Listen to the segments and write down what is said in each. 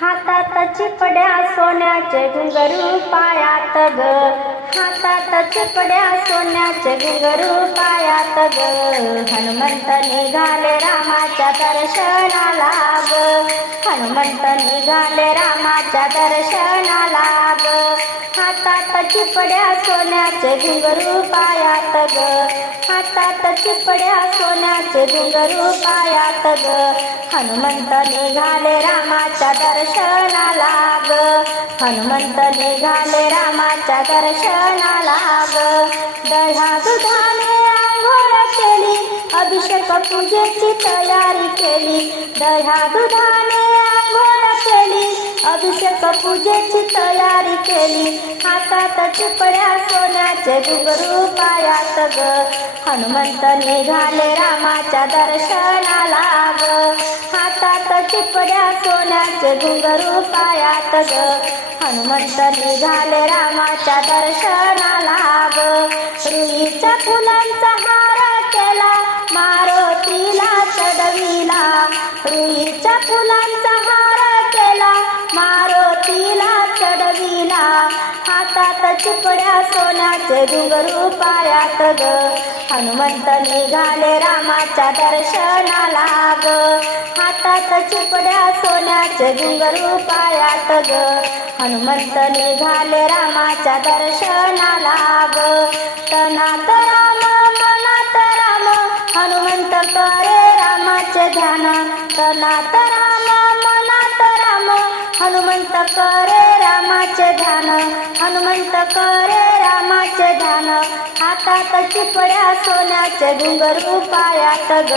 हातात चिपड्या सोन्याचे घुंगरू पायात ग, हातात चिपड्या सोन्याचे घुंगरू पायात ग. हनुमंत निघाले रामाच्या दर्शनाला ग, हनुमंत निघाले रामाच्या दर्शनाला ग. हातात चिपड्या सोन्याचे घुंगरू पायात ग, हातात चिपड्या सोन्याचे घुंगरू पायात ग. हनुमंत निघाले रामाच्या दर्शनाला ग, हनुमंत निघाले रामाच्या दर्शनाला ग. दह्या दुधाने आंघोळ केली, अभिषेक पूजेची तयारी केली. दह्या दुधाने आंघोळ केली, अभिषेक पूजेची तयारी केली. हातात चिपड्या सोन्याचे घुंगरू पायात ग, हनुमंत निघाले रामाच्या दर्शनाला ग. हातात चिपड्या सोन्याचे घुंगरू पायात ग, हनुमंत निघाले रामाच्या दर्शनाला ग. रुईच्या फुलांचा हार केला, मारुतीला चढविला. रुईच्या फुलांचा हार केला, मारुतीला चढविला. हातात चिपड्या सोन्याचे घुंगरू पायात ग, हनुमंत निघाले रामाच्या दर्शनाला ग. हातात चिपड्या सोन्याचे घुंगरू पायात ग, हनुमंत निघाले रामाच्या दर्शनाला ग. तनात राम मनात राम, हनुमंत करे रामाचे ध्यान. तनात राम मनात राम, हनुमंत करे रामाचे ध्यान. हनुमंत करे रामाचे ध्यान. हातात चिपड्या सोन्याचे घुंगरू पायात ग,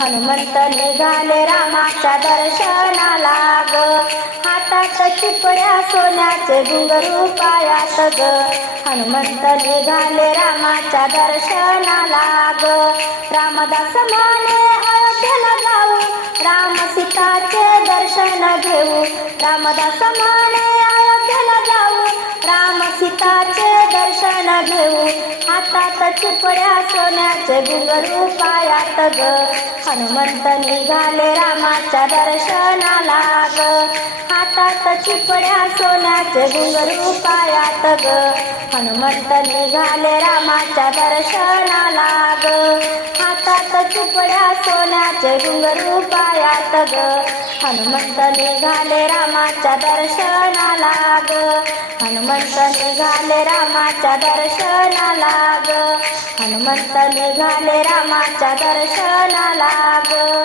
हनुमंत निघाले रामाच्या दर्शनाला ग. हातात चिपड्या सोन्याचे घुंगरू पायात ग, हनुमंत निघाले रामाच्या दर्शनाला ग. रामदास म्हणे अयोध्येला जाऊ, राम सीताचे दर्शन घेऊ. रामदास म्हणे अयोध्येला जाऊ, राम सीताचे दर्शन घेऊ. हातात चिपड्या सोन्याचे घुंगरू पायात ग, हनुमंत निघाले रामाच्या दर्शनाला ग. हातात चिपड्या सोन्याचे घुंगरू पायात ग, हनुमंत निघाले रामाच्या दर्शनाला ग. हातात चिपड्या सोन्याचे घुंगरू पायात ग, हनुमंत निघाले रामाच्या दर्शनाला ग. हनुमंत निघाले रामाच्या दर्शनाला ग, हनुमंत निघाले रामाच्या दर्शनाला ग.